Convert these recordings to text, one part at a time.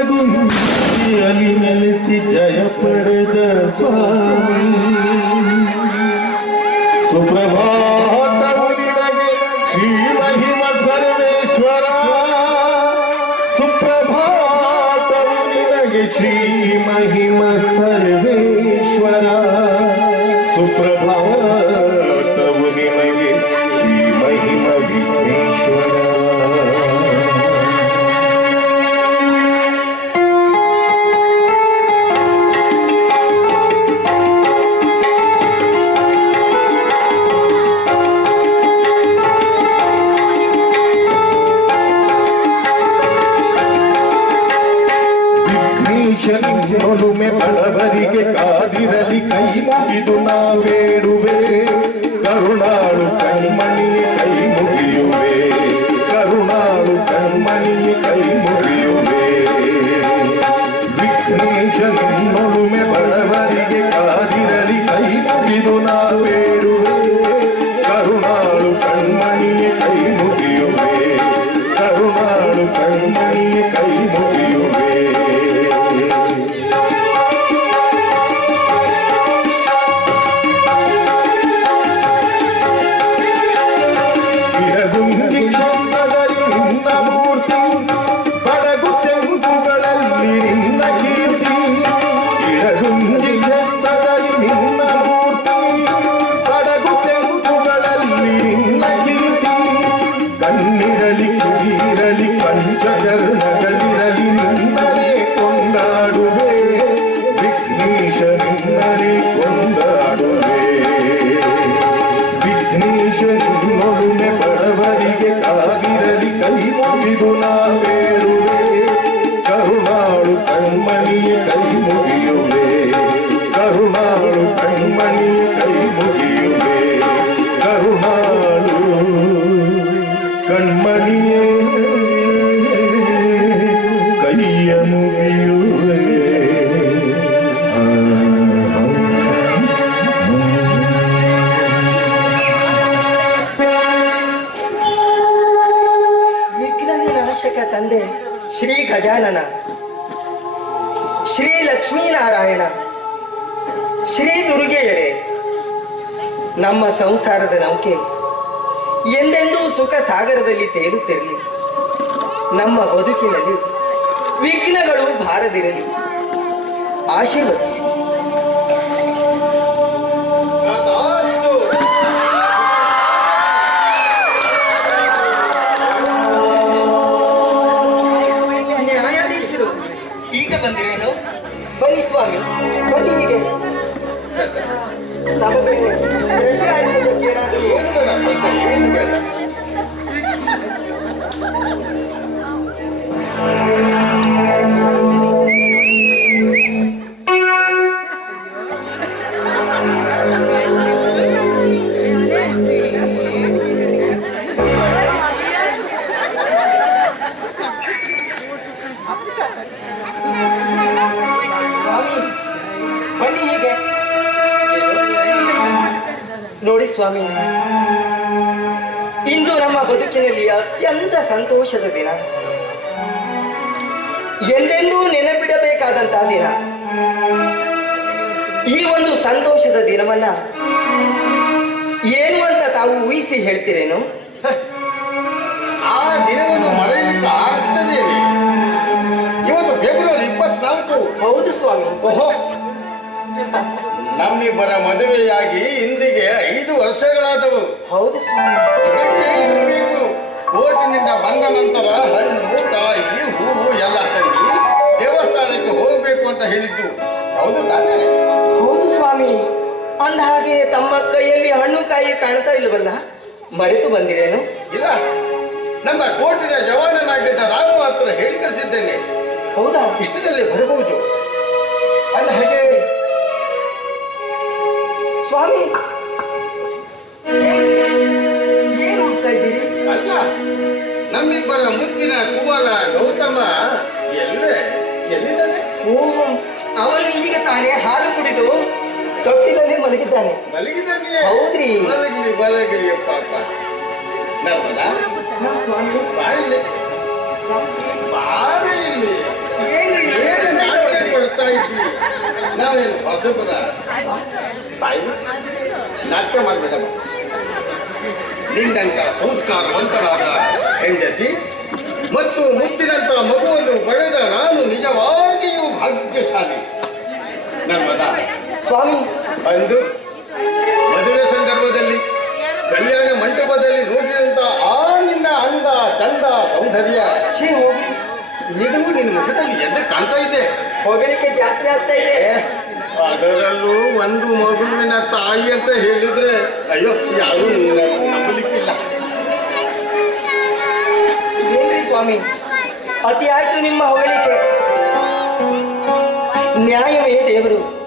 జగం అలి నలిసి జయపడద స్వామి. సుప్రభా rápido na vez. çeker Lakshminarayana Shri ದುರ್ಗೆಯಡೆ ನಮ್ಮ ಸಂಸಾರದ ನೌಕೆ ಎಂದೆಂದೂ ಸುಖ ಸಾಗರದಲ್ಲಿ ತೇಲುತ್ತಿರಲಿ ನಮ್ಮ ಬದುಕಿನಲ್ಲಿ ವಿಘ್ನಗಳು ಭಾರದಿರಲಿ. ಆಶೀರ್ವದಿಸಿ. ಸ್ವಾಮಿ. ಇಂದು ನಮ್ಮ ಬದುಕಿನಲ್ಲಿ ಅತ್ಯಂತ ಸಂತೋಷದ ದಿನ. ಎಂದೆಂದೂ ನೆನಪಿಡಬೇಕಾದಂತಹ ದಿನ. ಈ ಒಂದು ಸಂತೋಷದ ದಿನವನ್ನ ಏನು ಅಂತ ತಾವು ಊಹಿಸಿ ಹೇಳ್ತಿರೇನು? ಆ ದಿನವನ್ನು ಮರೆಯಲಿಕ್ಕೆ ಇವತ್ತು ಫೆಬ್ರವರಿ ಇಪ್ಪತ್ನಾಲ್ಕು. ಹೌದು ಸ್ವಾಮಿ. ಓಹೋ. ನಮ್ಮಿಬ್ಬರ ಮದುವೆಯಾಗಿ ಇಂದಿಗೆ ಐದು ವರ್ಷಗಳಾದವು. ಹೌದು ಇರಬೇಕು. ಕೋರ್ಟಿನಿಂದ ಬಂದ ನಂತರ ಹಣ್ಣು ತಾಯಿ ಹೂವು ಎಲ್ಲ ತಂದು ದೇವಸ್ಥಾನಕ್ಕೆ ಹೋಗಬೇಕು ಅಂತ ಹೇಳಿದ್ದು ಹೌದು ತಾನೇ? ಹೌದು ಸ್ವಾಮಿ. ಅಂದ ಹಾಗೆ ತಮ್ಮ ಕೈಯಲ್ಲಿ ಹಣ್ಣು ಕಾಯಿ ಕಾಣ್ತಾ ಇಲ್ವಲ್ಲ ಮರೆತು ಬಂದಿರೇನು? ಇಲ್ಲ. ನಮ್ಮ ಕೋರ್ಟಿನ ಜವಾನನಾಗಿದ್ದ ರಾಮು ಹತ್ರ ಹೇಳಿ ಕಳಿಸಿದ್ದೇನೆ. ಹೌದಾ? ಇಷ್ಟದಲ್ಲಿ ಬರಬಹುದು. ಅಲ್ಲ ಹಾಗೆ ಸ್ವಾಮಿ. ಏನು ಹುಡ್ತಾ ಇದ್ದೀರಿ? ಅಲ್ಲ ನಮ್ಮಿಬ್ಬರ ಮುತ್ತಿನ ಕುವಲ ಗೌತಮ ಎಲ್ಲೇ ಎಲ್ಲಿದ್ದಾನೆ? ಓ ಅವನು ಈಗ ತಾನೇ ಹಾಲು ಕುಡಿದು ತೊಟ್ಟಿದಲ್ಲಿ ಮಲಗಿದ್ದಾನೆ. ಮಲಗಿದ್ದಾನೆ ಹೌದ್ರಿ. ಮಲಗಿಲಿ ಮಲಗಿರಿ ಪಾಪ ನಮ್ಮಲ್ಲ ನಾ ಸ್ವಾಮಿ. ಬಾಯಿಲಿ ಬಾರಿ ಇಲ್ಲಿ. ಏನ್ರಿ ನಾನೇನು ಹೊಸಪದ ನಾಟಕ ಮಾಡ್ಬೇಕಮ್ಮ ನಿನ್ನಂತ ಸಂಸ್ಕಾರವಂತರಾದ ಹೆಂಡತಿ ಮತ್ತು ಮುತ್ತಿನಂತ ಮಗುವನ್ನು ಪಡೆದ ನಾನು ನಿಜವಾಗಿಯೂ ಭಾಗ್ಯಶಾಲಿ. ನರ್ಮದ, ಸ್ವಾಮಿ ಅಂದು ಮದುವೆ ಸಂದರ್ಭದಲ್ಲಿ, ಕಲ್ಯಾಣ ಮಂಟಪದಲ್ಲಿ ನೋಡಿದಂತ ಆ ನಿನ್ನ ಅಂದ ಚಂದ ಸೌಂದರ್ಯ, ಛೀ ಹೋಗಿ. ಈಗಲೂ ನಿನ್ನ ಮುಖದಲ್ಲಿ ಎದ್ದು ಕಾಣ್ತಾ ಇದೆ. ಹೊಗಳಿಕೆ ಜಾಸ್ತಿ ಆಗ್ತಾ ಇದೆ. ಅದರಲ್ಲೂ ಒಂದು ಮಗುವಿನ ತಾಯಿ ಅಂತ ಹೇಳಿದ್ರೆ ಅಯ್ಯೋ ಯಾರು ನಂಬಲಿಕ್ಕಿಲ್ಲ. ಏನ್ರಿ ಸ್ವಾಮಿ? ಅತಿ ಆಯ್ತು ನಿಮ್ಮ ಹೊಗಳಿಕೆ. ನ್ಯಾಯವೇ ದೇವರು.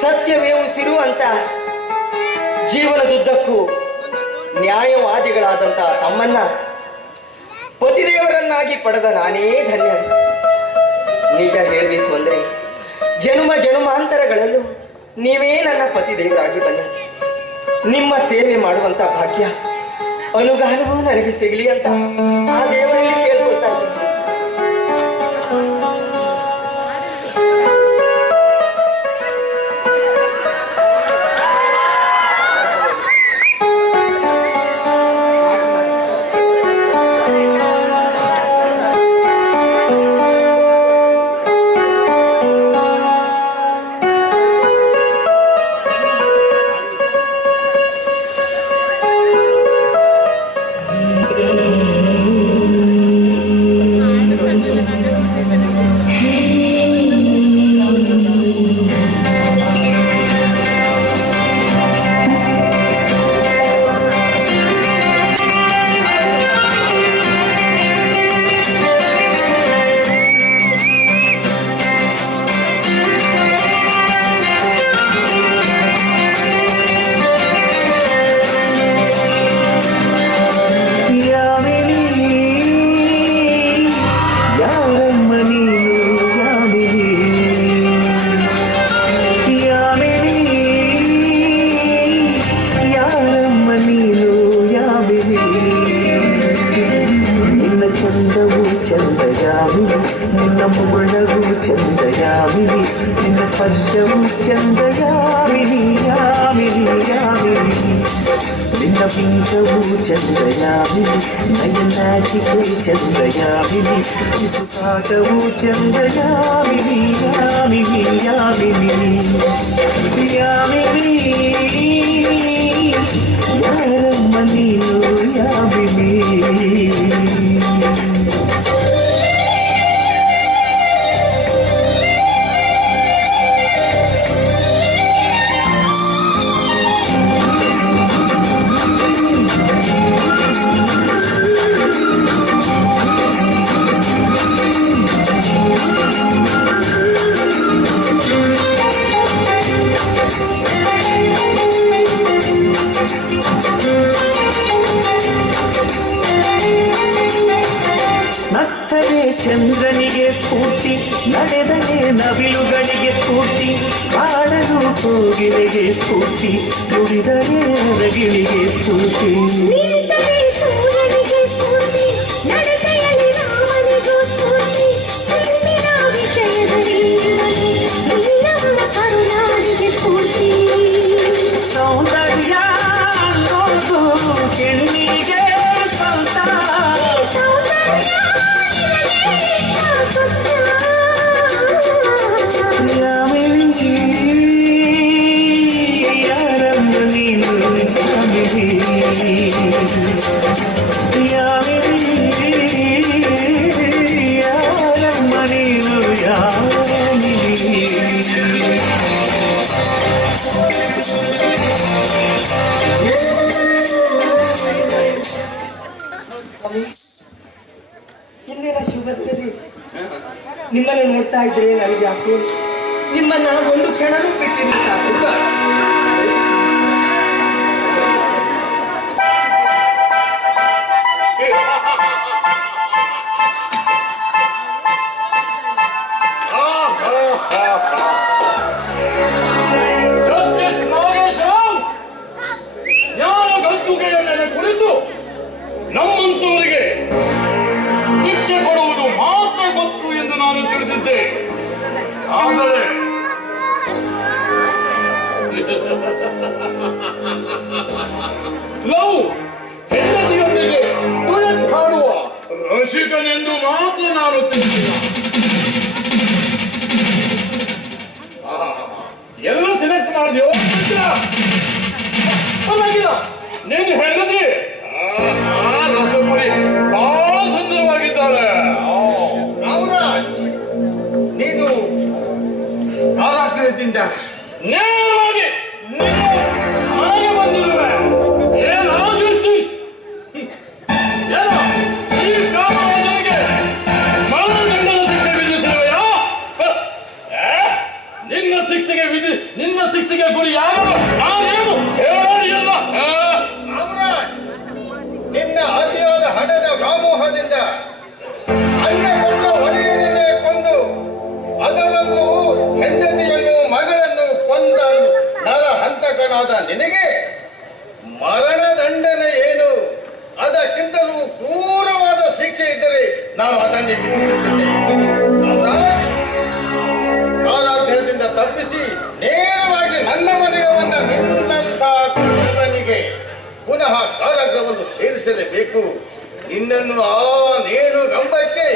ಸತ್ಯವೇ ಉಸಿರು ಅಂತ ಜೀವನದುದ್ದಕ್ಕೂ ನ್ಯಾಯವಾದಿಗಳಾದಂತಹ ತಮ್ಮನ್ನ ಪತಿದೇವರನ್ನಾಗಿ ಪಡೆದ ನಾನೇ ಧನ್ಯ. ನಿಜ ಹೇಳಬೇಕು ಅಂದ್ರೆ ಜನುಮ ಜನ್ಮಾಂತರಗಳಲ್ಲೂ ನೀವೇ ನನ್ನ ಪತಿದೇವರಾಗಿ ಬನ್ನಿ. ನಿಮ್ಮ ಸೇವೆ ಮಾಡುವಂತ ಭಾಗ್ಯ ಅನುಗಾಲವೂ ನನಗೆ ಸಿಗಲಿ ಅಂತ ಆ ದೇವರಲ್ಲಿ ചന്ദ്രയാവിവി നിന്ന മുകുളവും ചന്ദ്രയാവിവി നിന്ന സ്പർശവും ചന്ദ്രയാവിവി യാവിവി യാവിവി നിന്ന പിങ്കവും ചന്ദ്രയാവിവി നയനാചികൾ ചന്ദ്രയാവിവി ശിശുപാഠവും ചന്ദ്രയാവിവി യാവിവി യാവിവി യാവിവി യാരമ്മ നീ യാവിവി స్ఫూర్తి ನಾವು ಹೆಂಡತಿಯೊಂದಿಗೆ ಬುಲೆಟ್ ಹಾಡುವ ರಸಿಕನೆಂದು ಮಾತ್ರ ನಾನು ತಿಳಿಸಿಲ್ಲ. ಎಲ್ಲ ಸೆಲೆಕ್ಟ್ ಮಾಡಿದೆಯೋ? ಅಲ್ಲ ನೀನು ಹೇಳ. ಪಾಪಿಯಾದ ನಿನಗೆ ಮರಣದಂಡನೆ ಏನು? ಅದಕ್ಕಿಂತಲೂ ಕ್ರೂರವಾದ ಶಿಕ್ಷೆ ಇದ್ದರೆ ನಾವು ಅದನ್ನೇ ಕಾರಾಗ್ರಹದಿಂದ ತಪ್ಪಿಸಿ ನೇರವಾಗಿ ನನ್ನ ವಲಯವನ್ನ ಕೃಷ್ಣನಿಗೆ ಪುನಃ ಕಾರಾಗ್ರಹವನ್ನು ಸೇರಿಸಲೇಬೇಕು. ನಿನ್ನನ್ನು ಆ ನೇಣು ಗಂಬಕ್ಕೆ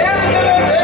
ಏರಿಸಲೇಬೇಕು.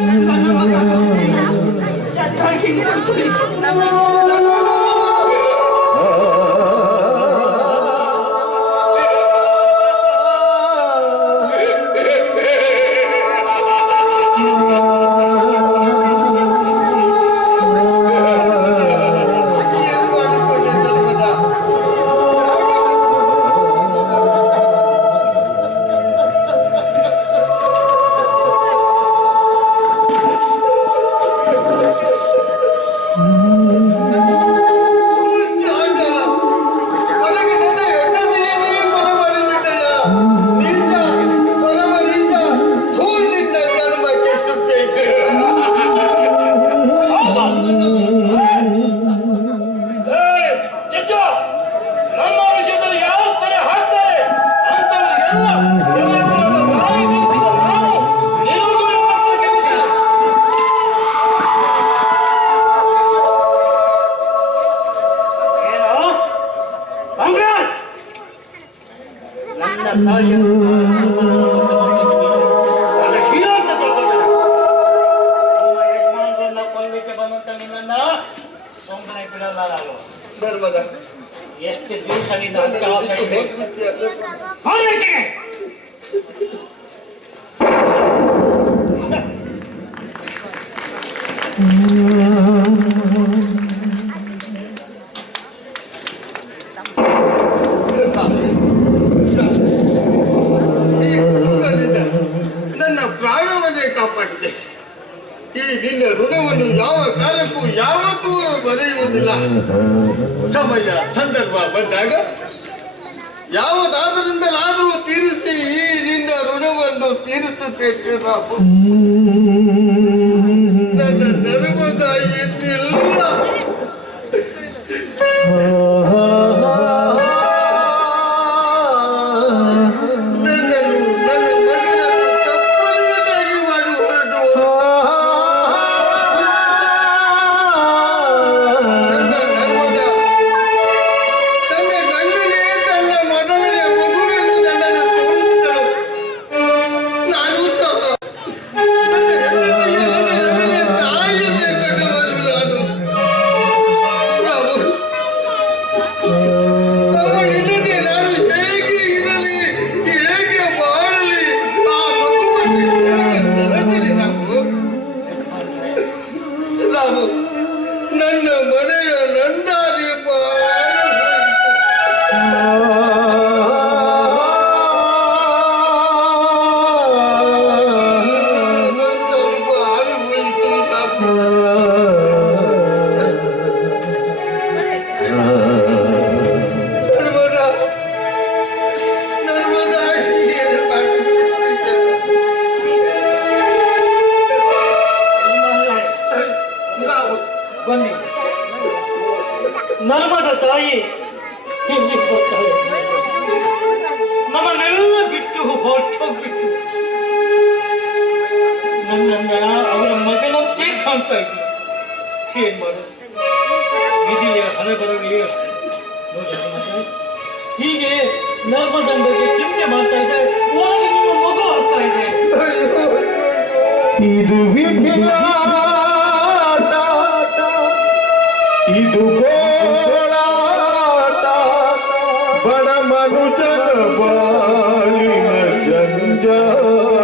não you. ಎಷ್ಟು ದಿವಸ ನಿನ್ನ ಕೆಲಸ ಇದೆ ನನ್ನ ಪ್ರಾಣವನ್ನೇ ಕಾಪಾಡಿದೆ. ಈ ನಿನ್ನ ಋಣವನ್ನು ಯಾವ ಕಾಲಕ್ಕೂ ಯಾವಕ್ಕೂ ಬರೆಯುವುದಿಲ್ಲ ಸಮಯ, ಸಂದರ್ಭ ಬಂದಾಗ ಯಾವುದಾದ್ರಿಂದಲಾದರೂ ತೀರಿಸಿ ಈ ನಿನ್ನ ಋಣವನ್ನು ತೀರಿಸುತ್ತೇನೆ ನನ್ನ ನರ್ಮದ ಎಲ್ಲ Tchau. ನನ್ನನ್ನ ಅವರ ಮಗನಂತೆ ಕಾಣ್ತಾ ಇದ್ದರು ಏನ್ ಮಾಡೋದು ವಿಧಿಯ ಹಣೆ ಬರಲಿ ಅಷ್ಟೇ ಹೀಗೆ ನರ್ಮದನ್ ಬಗ್ಗೆ ಚಿಂತೆ ಮಾಡ್ತಾ ಇದ್ದೆ ಇದೆ ಇದು ವಿಧಿಯಾಟ ಇದು ಬಡ ಮನುಜನ ಬಾಳಿನ Oh.